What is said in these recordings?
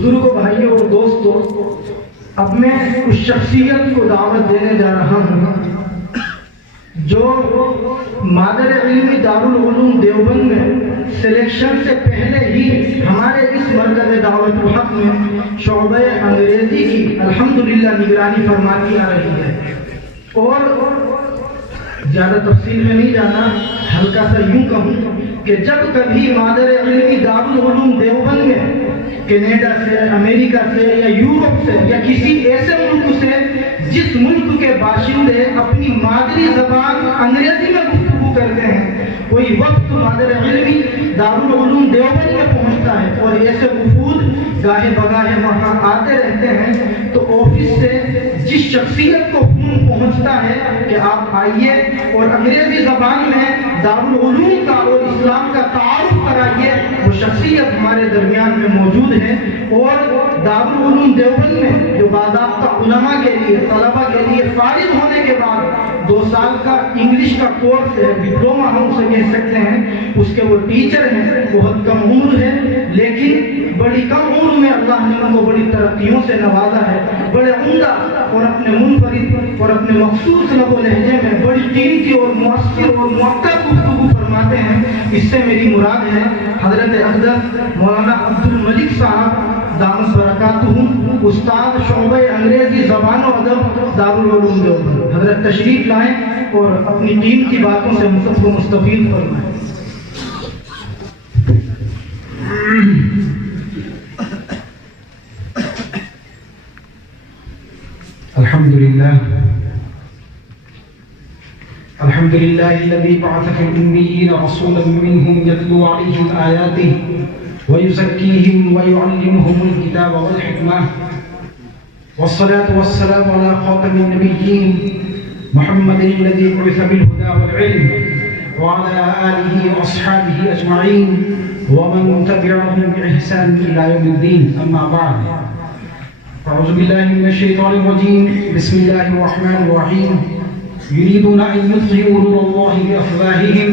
بزرگوں، بھائیوں اور دوستوں، اب میں اس شخصیت کو دعوت دینے جا رہا ہوں جو مادر علمی دارالعلوم دیوبند میں سلیکشن سے پہلے ہی ہمارے اس مرکز دعوت الحق میں شعبہ انگریزی کی الحمدللہ نگرانی فرماتی آ رہی ہے۔ اور زیادہ تفصیل میں نہیں جانا، ہلکا سا یوں کہوں کہ جب کبھی مادر علمی دارالعلوم دیوبند میں کینیڈا سے، امریکہ سے یا یورپ سے یا کسی ایسے ملک سے جس ملک کے باشندے اپنی مادری زبان انگریزی میں گفتگو کرتے ہیں، کوئی وقت مادر علمی دارالعلوم دیوبند میں پہنچتا ہے اور ایسے وفود گاہے بگاہے وہاں آتے رہتے ہیں، تو آفس سے جس شخصیت کو فون پہنچتا ہے کہ آپ آئیے اور انگریزی زبان میں دارالعلوم کا اور اسلام کا تعارف کرائیے، وہ شخصیت ہمارے درمیان میں موجود ہے۔ اور دارالعلوم دیوبند میں جو باضابطہ علماء کے لیے، طلباء کے لیے فارغ ہونے کے بعد 2 سال کا انگلش کا کورس ہے، ڈپلومہ ہم اسے کہہ سکتے ہیں، اس کے وہ ٹیچر ہیں، بہت کم عمر ہے، لیکن بڑی کم عمر میں اللہ نے ان کو بڑی ترقیوں سے نوازا ہے، بڑے عمدہ اور اپنے منفرد اور اپنے مخصوص لب و لہجے میں بڑی قیمتی اور مؤثر اور مؤثر گفتگو فرماتے ہیں۔ اس سے میری مراد ہے حضرت اقدس مولانا عبد الملک صاحب دامت برکاتہم، استاد شعبہ انگریزی زبان و ادب دارالعلوم دیوبند۔ حضرت تشریف لائیں اور اپنی ٹیم کی باتوں سے مستفید فرمائیں۔ الحمد لله الذي بعث في الأميين رسولا منهم يتلو عليهم آياته ويزكيهم ويعلمهم الكتاب والحكمة، والصلاة والسلام على خاتم النبيين محمد الذي بعث بالهدى والعلم وعلى آله وأصحابه أجمعين ومن تبعهم بإحسان إلى يوم الدين، أما بعد. أعوذ بالله من الشيطان الرجيم، بسم الله الرحمن الرحيم. يريدون أن يطفئوا نور الله بأفواههم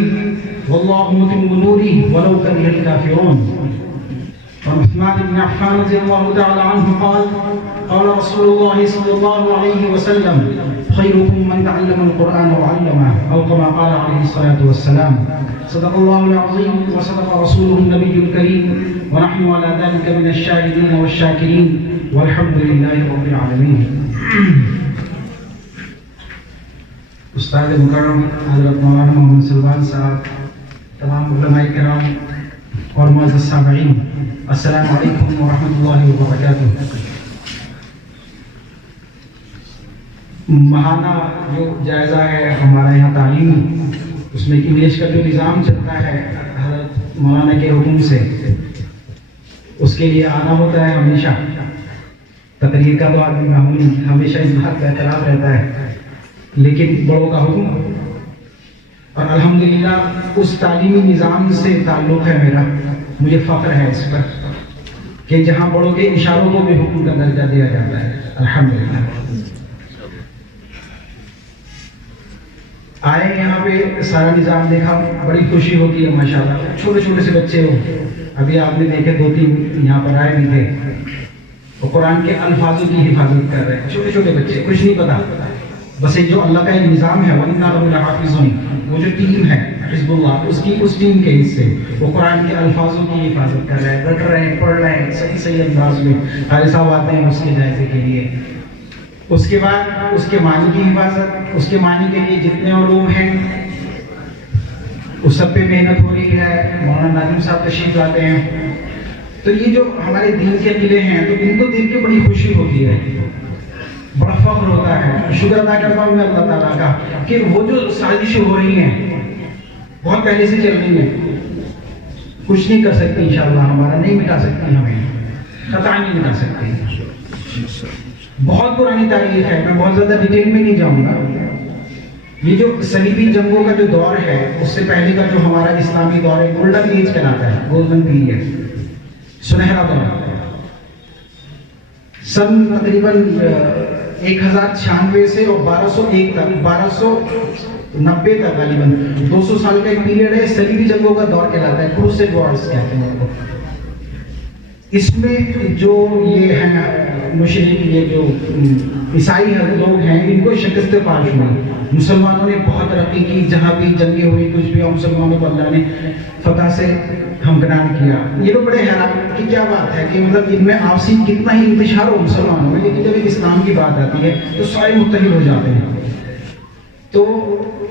والله متم نوره ولو كره الكافرون. وعن عثمان بن عفان رضي الله تعالى عنه قال قال رسول الله صلى الله عليه وسلم خيركم من تعلم القرآن وعلمه، أو كما قال عليه الصلاة والسلام. صدق الله العظيم وصدق رسوله النبي الكريم، ونحن على ذلك من الشاهدين والشاكرين، والحمد لله رب العالمين. استاد مکرم حضرت مولانا محمد سلمان صاحب، تمام علماء کرام اور معزز سامعین، السلام علیکم ورحمۃ اللہ وبرکاتہ۔ ماہانہ جو جائزہ ہے ہمارے یہاں تعلیمی، اس میں انگلش کا جو نظام چلتا ہے حضرت مولانا کے حکم سے، اس کے لیے آنا ہوتا ہے ہمیشہ۔ تقریر کا تو آدمی معمولی ہمیشہ اس بات کا اعتراف رہتا ہے، لیکن بڑوں کا حکم، اور الحمدللہ اس تعلیمی نظام سے تعلق ہے میرا، مجھے فخر ہے اس پر کہ جہاں بڑوں کے اشاروں کو بھی حکم کا درجہ دیا جاتا ہے، الحمدللہ۔ آئے یہاں پہ سارا نظام دیکھا، بڑی خوشی ہوتی ہے ماشاءاللہ۔ چھوٹے چھوٹے سے بچے ہو، ابھی آپ نے دیکھے 2-3 یہاں پر آئے بھی تھے، وہ قرآن کے الفاظوں کی حفاظت کر رہے ہیں، چھوٹے چھوٹے بچے، کچھ نہیں پتا، بس ایک جو اللہ کا ایک نظام ہے، وَإِنَّا لَهُ لَحَافِظُونَ، وہ جو ٹیم ہے حزب اللہ، اس ٹیم کے حصے وہ قرآن کے الفاظوں کی حفاظت کر رہے ہیں، رٹ رہے ہیں، پڑھ رہے ہیں صحیح انداز میں۔ قاری صاحب آتے ہیں اس کے جائزے کے لیے، اس کے بعد اس کے معنی کی حفاظت، اس کے معنی کے لیے جتنے علوم ہیں اس سب پہ محنت ہو رہی ہے۔ مولانا ناظم صاحب تشریف لاتے ہیں، تو یہ جو ہمارے دین کے قلعے ہیں، تو ان کو دیکھ کے بڑی خوشی ہوتی ہے، بڑا فخر ہوتا ہے۔ شکر ادا کرتا ہوں میں اللہ تعالیٰ کا کہ وہ جو سازشیں ہو رہی ہیں بہت پہلے سے چل رہی ہیں، کچھ نہیں کر سکتی انشاءاللہ، ہمارا نہیں مٹا سکتی، ہمیں خطا نہیں مٹا سکتی۔ بہت پرانی تاریخ ہے، میں بہت زیادہ ڈیٹیل میں نہیں جاؤں گا۔ یہ جو صلیبی جنگوں کا جو دور ہے، اس سے پہلے کا جو ہمارا اسلامی دور ہے، گولڈن ایج کہلاتا ہے، گولڈن پیریڈ، سنہرا دور۔ سن تقریباً 1096 سے اور 1201 تک، 1290 تک غالباً 200 سال کا ایک پیریڈ ہے، صلیبی جنگوں کا دور کہلاتا ہے، کروسیڈ وارز کہتے ہیں ان کو۔ اس میں جو یہ ہیں مشرک، یہ جو عیسائی لوگ ہیں، ان کو شکست پاش ہوئی. مسلمانوں نے بہت ترقی کی، جہاں بھی جنگیں ہوئی کچھ بھی، اور مسلمانوں کو اللہ نے فتح سے ہمکنار کیا. یہ لوگ بڑے حیران کہ کیا بات ہے کہ مطلب ان میں آپسی کتنا ہی انتشار ہو مسلمانوں میں، لیکن جب ایک اسلام کی بات آتی ہے تو سارے متحد ہو جاتے ہیں. تو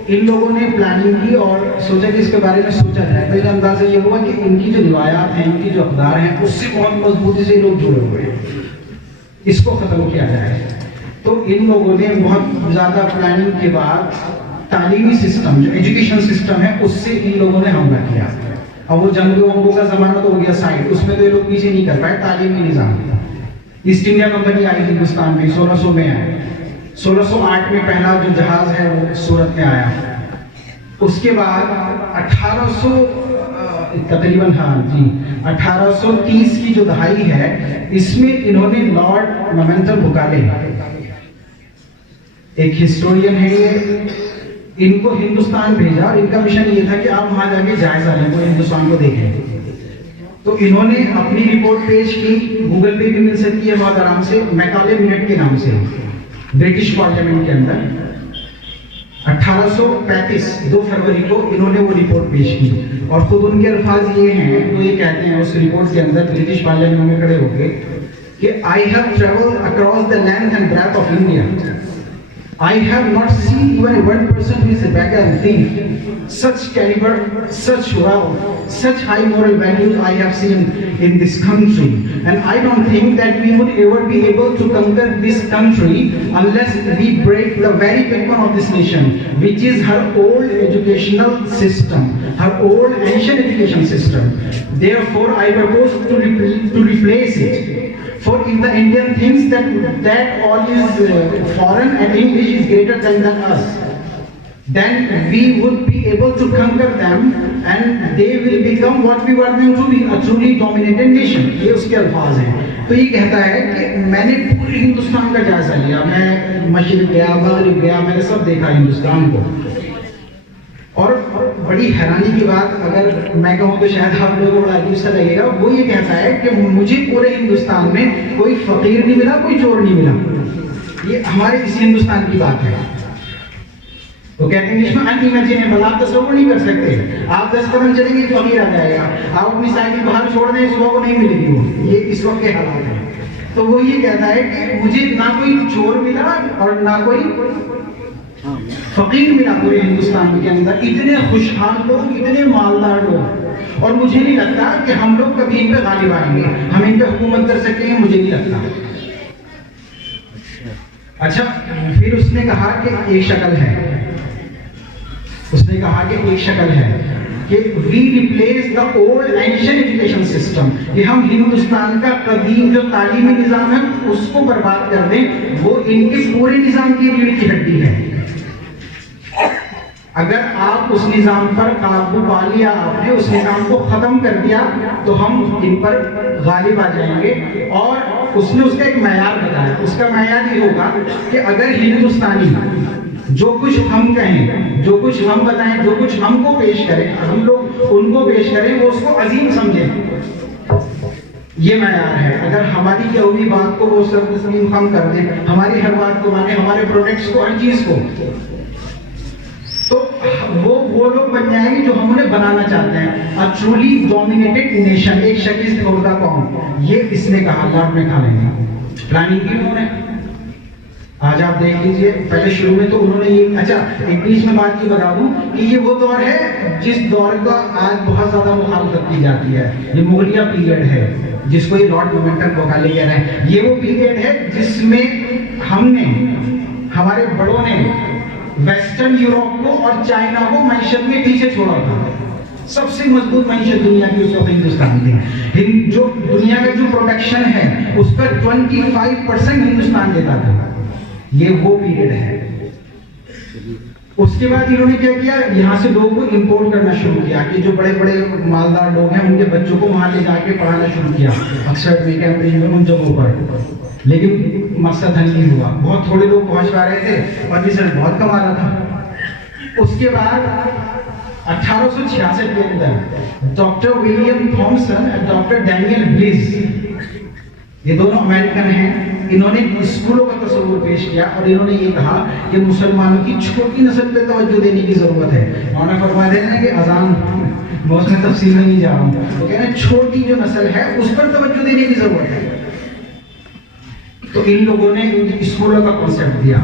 ان لوگوں نے پلاننگ کی اور سوچا کہ اس کے بارے میں سوچا جائے. پہلے اندازہ یہ ہوا کہ ان کی جو روایات ہیں، ان کی جو اقدار ہیں، اس سے بہت مضبوطی سے لوگ جڑے ہوئے ہیں، اس کو ختم کیا جائے. تو ان لوگوں نے بہت زیادہ پلاننگ کے بعد تعلیمی سسٹم، جو ایجوکیشن سسٹم ہے، اس سے ان لوگوں نے حملہ کیا. اب وہ جنگوں کا زمانہ تو ہو گیا سائڈ، اس میں تو یہ لوگ پیچھے نہیں کر پائے. تعلیمی نظام، ایسٹ انڈیا کمپنی آئی ہندوستان میں 1600 میں آئی. 1608 میں پہلا جو جہاز ہے وہ سورت میں آیا. اس کے بعد 1830 کی جو دہائی ہے، اس میں انہوں نے لارڈ مومنٹم بکالے، ایک ہسٹورین ہے یہ، ان کو ہندوستان بھیجا اور ان کا مشن یہ تھا کہ آپ وہاں جا کے جائزہ لیں، وہ ہندوستان کو دیکھیں. تو انہوں نے اپنی رپورٹ پیش کی، گوگل پہ بھی مل سکتی ہے بہت آرام سے، میکالے منٹ کے نام سے، برٹش پارلیمنٹ کے اندر. 1835 2 فروری کو انہوں نے وہ رپورٹ پیش کی، اور خود ان کے الفاظ یہ ہیں، وہ یہ کہتے ہیں اس رپورٹ کے اندر برٹش پارلیمنٹ میں کھڑے ہو کے کہ I have traveled across the length and breadth of India. I have not seen even one person who is a beggar and thief. Such caliber, such wealth, such high moral values I have seen in this country. And I don't think that we would ever be able to conquer this country unless we break the very backbone of this nation, which is her old educational system, her old ancient education system. Therefore, I propose to replace it. For if the Indian thinks that all is foreign and English is greater than us, then we would be able to conquer them and they will become what we want them to be, a truly dominated nation. یہ اس کے الفاظ ہیں. تو یہ کہتا ہے کہ میں نے پورے ہندوستان کا جائزہ لیا، میں مشرق گیا، مغرب گیا، میں نے سب دیکھا ہندوستان کو. اور بڑی حیرانی کی بات اگر میں کہوں تو شاید آپ لوگوں کو بڑا عجیب سا لگے گا، وہ یہ کہتا ہے کہ مجھے پورے ہندوستان میں کوئی فقیر نہیں ملا، کوئی چور نہیں ملا. یہ ہمارے اسی ہندوستان کی بات ہے. وہ کہتے ہیں انگلش میں انیمیجنیبل، آپ تصور نہیں کر سکتے. آپ 10 قدم چلیں گے فقیر آ جائے گا، آپ اپنی سائیکل باہر چھوڑ دیں صبح کو نہیں ملے گی. وہ یہ اس وقت کے حالات ہیں. تو وہ یہ کہتا ہے کہ مجھے نہ کوئی چور ملا اور نہ کوئی فقیر ملا پورے ہندوستان کے اندر. اتنے خوشحال لوگ، اتنے مالدار لوگ، اور مجھے نہیں لگتا کہ ہم لوگ کبھی ان پہ غالب آئیں گے، ہم ان پہ حکومت کر سکیں گے، مجھے نہیں لگتا. اچھا، پھر اس نے کہا کہ ایک شکل ہے، اس نے کہا کہ ایک شکل ہے کہ we replace the old ancient education system، کہ ہم ہندوستان کا قدیم جو تعلیمی نظام ہے اس کو برباد کر دیں. وہ ان کے پورے نظام کی ریڑھ کی ہڈی ہے. اگر آپ اس نظام پر قابو پا لیا، آپ نے اس نظام کو ختم کر دیا، تو ہم ان پر غالب آ جائیں گے. اور اس نے اس کا ایک معیار بتایا. اس کا معیار یہ ہوگا کہ اگر ہندوستانی جو کچھ ہم کہیں، جو کچھ ہم بتائیں، جو کچھ ہم کو پیش کریں، ہم لوگ ان کو پیش کریں، وہ اس کو عظیم سمجھیں. یہ معیار ہے. اگر ہماری کیا ہوئی بات کو وہ سب تسلیم ہم کر دیں، ہماری ہر بات کو مانیں، ہمارے پروڈکٹس کو، ہر چیز کو، تو وہ لوگ بن جائیں گے جو ہم انہیں بنانا چاہتے ہیں. A truly dominated nation، ایک شکست خوردہ قوم. یہ اس نے کہا، لارڈ میں کھا لیں گے. پلاننگ کی انہوں نے. آج آپ دیکھ لیجئے، پہلے شروع میں تو انہوں نے یہ، اچھا ایک بیچ میں بات کی بتا دوں کہ یہ وہ دور ہے جس دور کا آج بہت زیادہ مخالفت کی جاتی ہے. یہ مغلیہ پیریڈ ہے جس کو یہ لارڈ مومنٹم بکالے کہہ رہے ہیں. یہ وہ پیریڈ ہے جس میں ہم نے، ہمارے بڑوں نے ویسٹرن یوروپ کو اور چائنا کو معیشت میں پیچھے چھوڑا تھا. سب سے مضبوط معیشت دنیا کی اس وقت ہندوستان کی. جو دنیا کا جو پروڈکشن ہے اس کا 25% ہندوستان دیتا تھا. یہ وہ پیریڈ ہے. اس کے بعد انہوں نے کیا کیا، یہاں سے لوگوں کو امپورٹ کرنا شروع کیا کہ جو بڑے بڑے مالدار لوگ ہیں ان کے بچوں کو وہاں لے جا کے پڑھانا شروع کیا، اکثر میں کیمبرج میں، ان جگہوں پر. لیکن مقصد حل نہیں ہوا. بہت تھوڑے لوگ پہنچ پا رہے تھے اور رزلٹ بہت کم آ رہا تھا. اس کے بعد 1866 کے اندر ڈاکٹر ولیم تھامسن اور ڈاکٹر ڈینیل بلیز یہ دونوں امریکن ہیں. انہوں نے اسکولوں کا تصور پیش کیا اور انہوں نے یہ کہا کہ مسلمانوں کی چھوٹی نسل پہ توجہ دینے کی ضرورت ہے. انہوں نے فرما دیا ہے کہ اذان میں اس میں تفصیل میں نہیں جا رہا ہوں. وہ کہہ رہے ہیں چھوٹی جو نسل ہے اس پر توجہ دینے کی ضرورت ہے. تو ان لوگوں نے اسکولوں کا کانسیپٹ دیا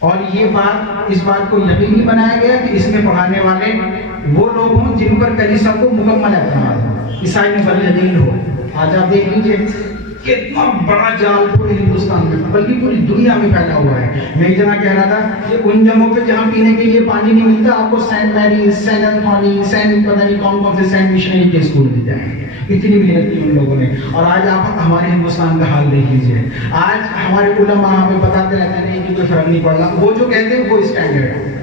اور یہ بات اس بات کو یقینی بنایا گیا کہ اس میں پڑھانے والے وہ لوگ ہوں جن پر کلیسا کو مکمل اعتماد ہو، عیسائی مبلغین ہو. آج آپ دیکھ لیجیے کتنا بڑا جال پورے ہندوستان میں بلکہ پوری دنیا میں پھیلا ہوا ہے. میں ایک جگہ کہہ رہا تھا کہ ان جگہوں پہ جہاں پینے کے لیے پانی نہیں ملتا آپ کو سینٹ میری، سینٹ انتھونی، سینٹ پتہ نہیں کون کون سے سینٹ مشنری کے اسکول مل جائیں گے. اتنی محنت کی ان لوگوں نے. اور آج آپ ہمارے ہندوستان کا حال دیکھ لیجیے. آج ہمارے علماء ہمیں بتاتے رہتے ہیں کہ کوئی فرق نہیں پڑ رہا. وہ جو کہتے ہیں وہ اسٹینڈرڈ ہے.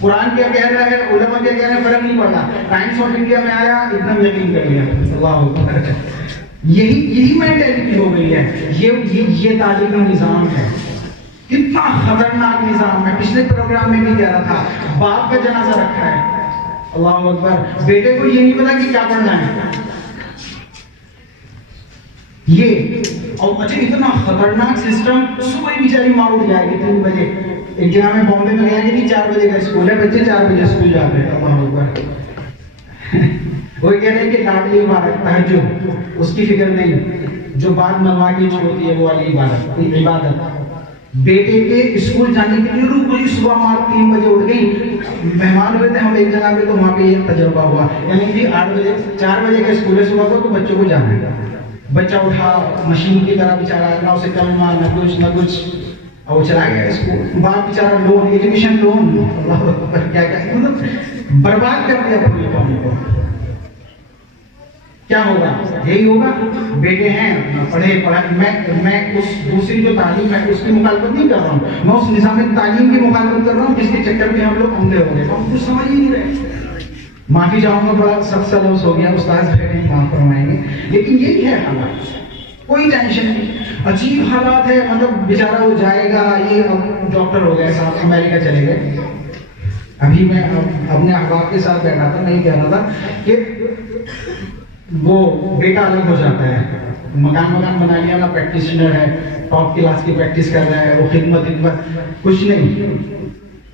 قرآن کیا کہہ رہا ہے، علماء کیا کہہ رہے ہیں، فرق نہیں پڑ رہا. ٹائمس آف انڈیا میں آیا ایک دم یقین کر لیا. اللہ اکبر. یہی مینٹیلٹی ہو گئی ہے. یہ تعلیمی نظام ہے. کتنا خطرناک نظام ہے. پچھلے پروگرام میں بھی کہہ رہا تھا باپ کا جنازہ رکھا ہے. اللہ اکبر. بیٹے کو یہ نہیں پتا کہ کیا پڑھنا ہے. یہ اور اچھا اتنا خطرناک سسٹم. صبح ہی بیچاری ماں اٹھ جائے گی 3 بجے. ایک جگہ میں بامبے میں گیا کہ 4 بجے کا اسکول ہے، بچے 4 بجے اسکول جاتے ہیں. اللہ اکبر. وہ کہہ رہے ہیں کہ لاڈلی عبادت تہجد اس کی فکر نہیں، جو بات منوا کے چھوڑتی ہے وہ والی عبادت. بیٹے کے اسکول جانے کے لیے روز بجے صبح ماں 3 بجے اٹھ گئی. مہمان ہوئے تھے ہم ایک جگہ پہ تو وہاں پہ یہ تجربہ ہوا. یعنی کہ 8 بجے 4 بجے کا اسکول ہے صبح کو تو بچوں کو جانا ہے. بچہ اٹھا مشین کی طرح بیچارہ نہ اسے کلمہ نہ کچھ اور وہ چلا گیا اسکول. باپ بیچارہ لون، ایجوکیشن لون، کیا مطلب برباد کر دیا پوری قوم کو. کیا ہوگا؟ یہی ہوگا. بیٹے ہیں پڑھے پڑھائے. میں اس دوسری جو تعلیم ہے اس کی مخالفت نہیں کر رہا ہوں. میں اس نظام تعلیم کی مخالفت کر رہا ہوں جس کے چکر میں ہم لوگ اندھے ہو گئے. ہم کچھ سمجھ ہی نہیں رہے. معافی چاہوں گا، بڑا سخت سا لفظ ہو گیا، استاد بھائی معاف فرمائیں گے. لیکن یہی ہے حالات. کوئی ٹینشن نہیں. عجیب حالات ہے. مطلب بیچارہ وہ جائے گا. یہ اب ڈاکٹر ہو گئے صاحب، امریکہ چلے گئے. ابھی میں اپنے احباب کے ساتھ بیٹھا تھا. میں یہ کہہ رہا تھا کہ وہ بیٹا الگ ہو جاتا ہے. مکان بنا لیا نا، پریکٹیشنر ہے، ٹاپ کلاس کی پریکٹس کر رہا ہے. وہ خدمت کچھ نہیں.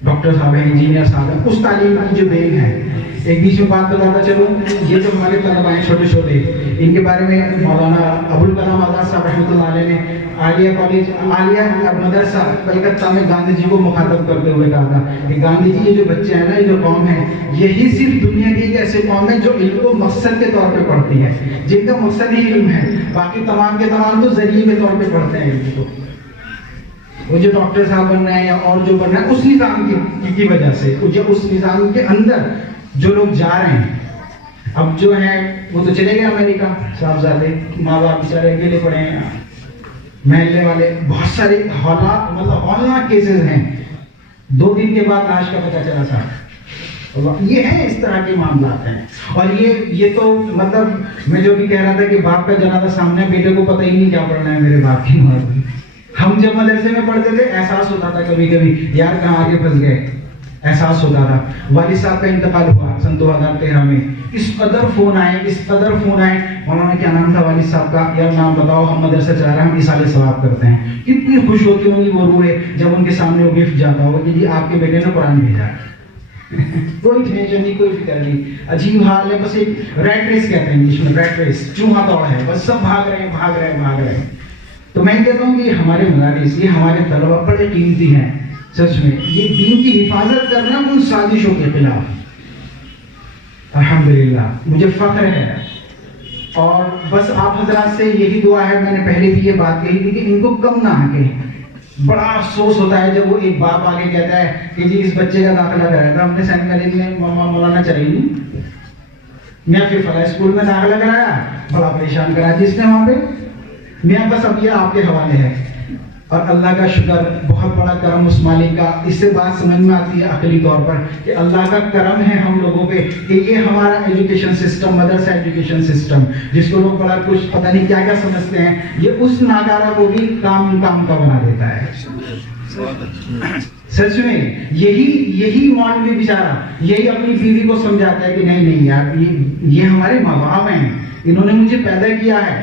ڈاکٹر صاحب ہیں، انجینئر صاحب ہیں. اس تعلیم کی جو دین ہے. ایک بیچ میں بات بتاتا چلوں، یہ جو ہمارے طلبہ ہیں چھوٹے چھوٹے، ان کے بارے میں مولانا ابوالکلام آزاد صاحب رحمۃ اللہ علیہ نے عالیہ کالج، عالیہ مدرسہ کلکتہ میں گاندھی جی کو مخاطب کرتے ہوئے کہا تھا کہ گاندھی جی یہ جو بچے ہیں نا، یہ جو قوم ہے، یہی صرف دنیا کی ایک ایسی قوم ہے جو علم کو مقصد کے طور پہ پڑھتی ہے، جن کا مقصد ہی علم ہے. باقی تمام کے تمام تو ذریعے کے طور پہ پڑھتے ہیں علم کو. وہ جو ڈاکٹر صاحب بن رہے ہیں یا اور جو بن رہے ہیں اس نظام کی وجہ سے، اس نظام کے اندر جو لوگ جا رہے ہیں. اب جو ہیں وہ تو چلے گئے امریکہ صاحبزادے، ماں باپ بیچارے اکیلے پڑے ہیں. محلے والے بہت سارے حالات، مطلب ہولناک کیسز ہیں. 2 دن کے بعد لاش کا پتہ چلا صاحب. یہ ہے، اس طرح کے معاملات ہیں. اور یہ تو مطلب میں جو بھی کہہ رہا تھا کہ باپ کا جنازہ سامنے، بیٹے کو پتہ ہی نہیں کیا پڑھنا ہے میرے باپ کی موت. ہم جب مدرسے میں پڑھتے تھے احساس ہوتا تھا کبھی کبھی یار کہاں آگے پھنس گئے. احساس ہوتا تھا. والد صاحب کا انتقال ہوا سن 2013 میں. اس قدر فون آئے. مولانا کیا نام تھا والد صاحب کا؟ یار نام بتاؤ، ہم مدرسہ چلا رہے ہیں، ہم ایصال ثواب کرتے ہیں. کتنی خوش ہوتی ہوں گی وہ روئے جب ان کے سامنے وہ گفٹ جاتا ہوگا کہ جی آپ کے بیٹے نے قرآن بھیجا. کوئی ٹینشن نہیں، کوئی فکر نہیں. عجیب حال ہے. بس ایک ریٹ ریس کہتے ہیں انگلش میں، ریٹ ریس، چوہا دوڑ ہے. بس سب بھاگ رہے ہیں. تو میں کہتا ہوں کہ ہمارے مدارس، یہ ہمارے طلبہ بڑے قیمتی ہیں. سچ میں یہ دین کی حفاظت کر رہے ہیں ان سازشوں کے خلاف. الحمدللہ مجھے فخر ہے. اور بس آپ حضرات سے یہی دعا ہے. میں نے پہلے بھی یہ بات کہی تھی کہ ان کو کم نہ کہیں. بڑا افسوس ہوتا ہے جب وہ ایک باپ آگے کہتا ہے کہ جی اس بچے کا داخلہ کرایا تھا ہم نے سینٹ کالج میں، مولانا چلے نہیں، میں پھر فلاں اسکول میں داخلہ کرایا، بڑا پریشان کرایا جس نے وہاں پہ. میں بس اب یہ آپ کے حوالے ہے. اور اللہ کا شکر، بہت بڑا کرم اس مالک کا. اس سے بات سمجھ میں آتی ہے عقلی طور پر کہ اللہ کا کرم ہے ہم لوگوں پہ کہ یہ ہمارا ایجوکیشن سسٹم، مدرسہ ایجوکیشن سسٹم، جس کو لوگ بڑا کچھ پتہ نہیں کیا کیا سمجھتے ہیں، یہ اس ناکارہ کو بھی کام کا بنا دیتا ہے. سچ میں یہی مولوی بیچارہ یہی اپنی بیوی کو سمجھاتا ہے کہ نہیں یار، یہ ہمارے ماں باپ ہیں، انہوں نے مجھے پیدا کیا ہے.